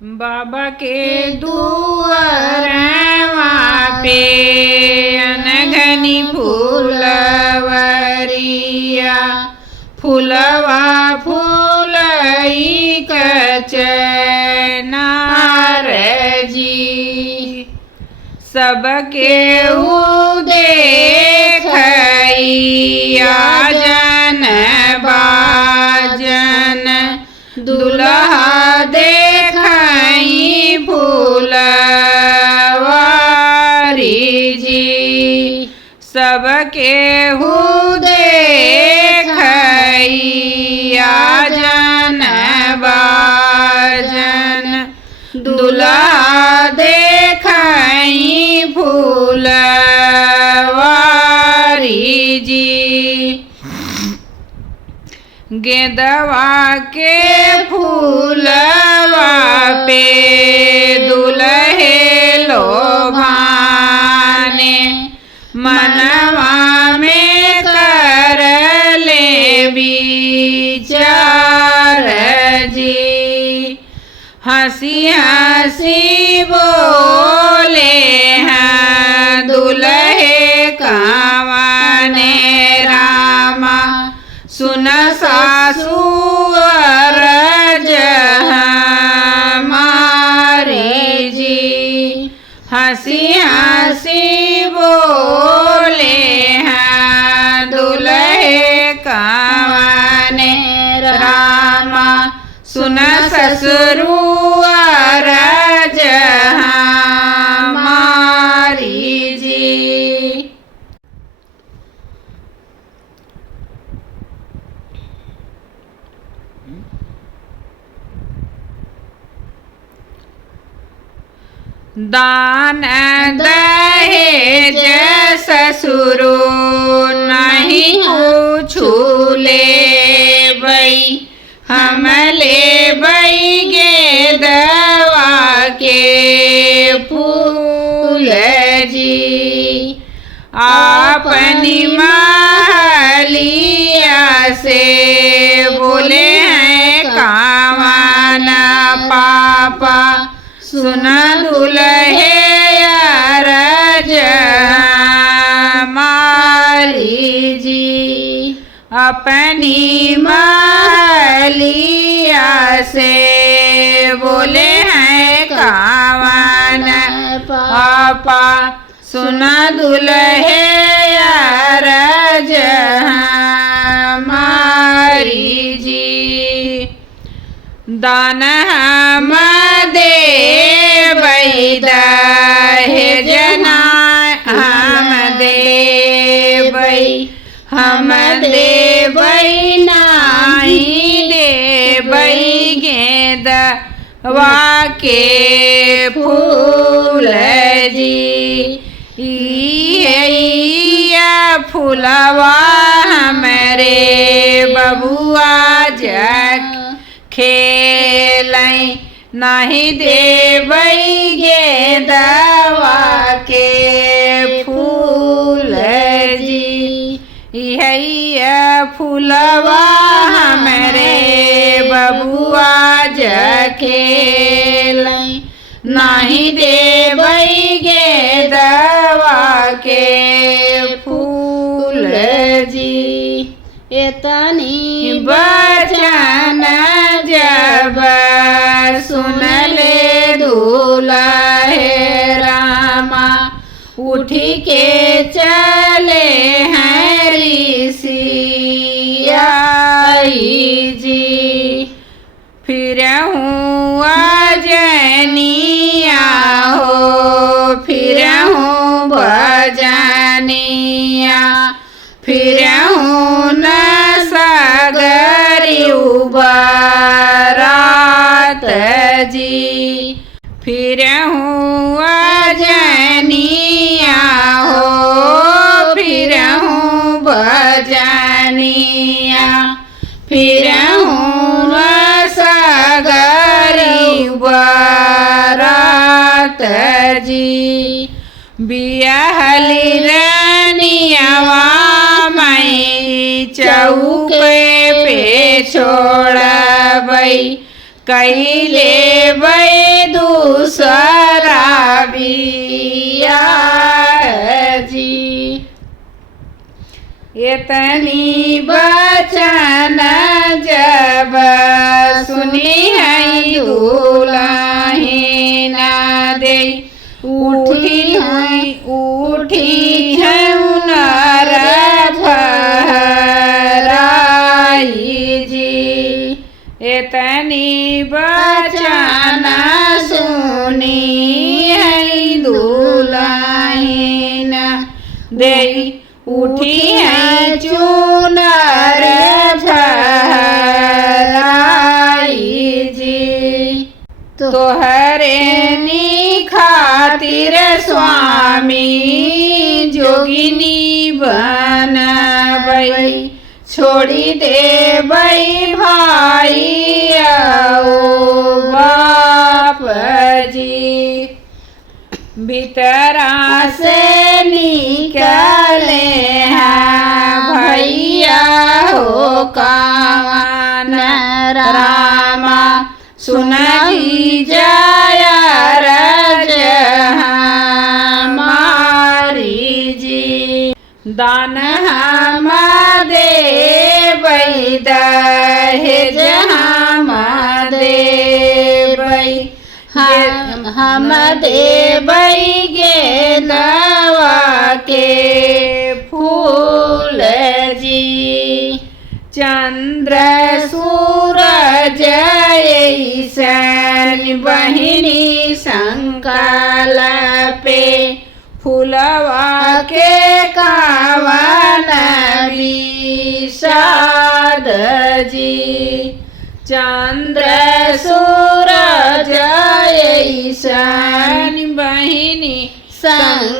बाबा के दुआरवा पे अनघनी फूलवरिया, फूलवा फूलई कचनार जी। सबके देखैया जन बाजन, दुल्हा देखई फूलवारी जी। सबके देखैया जन बाजन, दुल्हा देखई फूलवारी जी। गेंदवा के फूलवा पे दुल्हे लोभाने, मनवा में कर ले विचार जी। हंसी हंसी बोले हैं दुल्हे कावाने रामा, सुन सासु अरज हमारी जी। हंसी हंसी बोले हैं दुल्हे कावाने रामा, सुन ससुरु अरज हमारी जी। दान दहेज ससुरो नहीं कुछु लेबै, हम लेबै गेंदवा के फूल जी। अपनी महलिया से बोले हैं कावाना पापा, सुन दुल्हे अरज हमारी जी। अपनी महलिया से बोले हैं कावन पापा, सुन दुल्हे अरज हमारी जी। दान हम देबै दहेजना, हम देबै, हम देबै नहीं देबै गेंदवा के फूल जी। इया फूलवा हमरे बबुआ जग खेलै, नहीं देबै गेंदवा के फूल जी। इहैया फूलवा हमरे बबुआ जखेलै, नहीं देबै गेंदवा के फूल जी। एतनी बचन जब सुन ले दुल्हे रामा, उठी के चले हैं ऋषियाई जी। फिर हूँ अजनिया हो, फिर हूँ भजनिया, फिर हूँ न सागरी उबारात जी। फिर हूँ अजनिया हो, फिर हूँ भजनिया, फिर हूँ न सागरी उबारात जी। बियाहली रानियावा मई चौक पे छोड़बै, कैले बै इतनी बचन जब सुनी है दुल्हन दे उठी है नर भराई जी। इतनी बचन सुनी है दुल्हन दे उठी है चुनर भराई जी। तोहरे नी खातिर स्वामी जोगिनी बनबै छोड़ी देबै भाई आओ बाप जी। भीतरा से निकले हैं भैया हो कावन रामा सुनही जया रज हमारी जी। दान हम देबै दहेज हम देबै हम देबै गेंदवा के फूल जी। चंद्र सूरज ऐसन बहिनी संकल्पे फूलवा के कावन विषाद जी। चंद्र सूरज ऐसन बहिनी संकल्पे